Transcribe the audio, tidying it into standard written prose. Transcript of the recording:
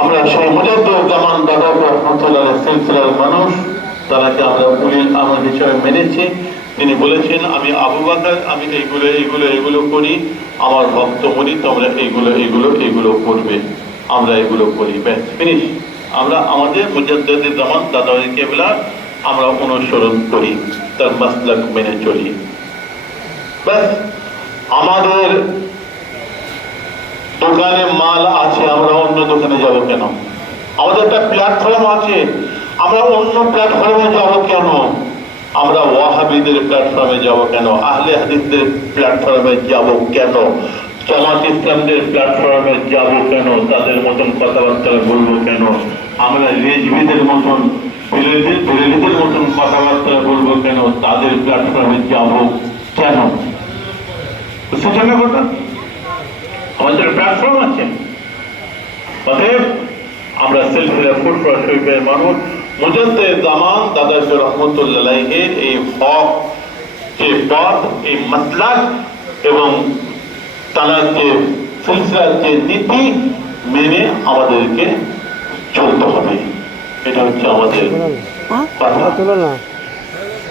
আমরা সেই মুজাদ্দুজ্জামান দাদা রহমতুল্লাহ সিলসিলার মানুষ, তারাকে আমরা উলি আমার হিসেবে মেনেছি। তিনি বলেছেন, আমি আবু বকর, আমি এইগুলো এইগুলো এগুলো করি, আমার ভক্ত বলি তোমরা এইগুলো এইগুলো এইগুলো করবে, আমরা এগুলো করি, ব্যাস ফিনিশ। আমরা আমাদের মুজাদ্দুজ্জামান দাদা কেবলা আমরা অনুসরণ করি, তার মাসলাক মেনে চলি, ব্যাস। আমাদের দোকানে মাল আছে, আমরা অন্য দোকানে যাব কেন? আমাদের একটা প্ল্যাটফর্ম আছে, আমরা অন্য প্ল্যাটফর্মে যাব কেন? আমরা ওয়াহাবিদের প্ল্যাটফর্মে যাব কেন? আহলে হাদিসদের প্ল্যাটফর্মে যাব কেন? জামাত ইসলামদের প্ল্যাটফর্মে যাব কেন? তাদের মতন কথাবার্তা বলবো কেন? আমরা রেজভিদের মতন বেরেলিদের মতন কথাবার্তা বলবো কেন? তাদের প্ল্যাটফর্মে যাব কেন? বুঝছেন না কথা? আমাদের প্ল্যাটফর্ম আছে। অতএব আমরা সিলসিলা ফুরফুরা শরীফের মানুষ, মুজাদ্দিদুজ্জামান দাদা রহমতুল্লাহের এই হক যে পথ, এই মাসলাক এবং তার যে সিলসিলার যে নীতি মেনে আমাদেরকে চলতে হবে। এটা হচ্ছে আমাদের কথা।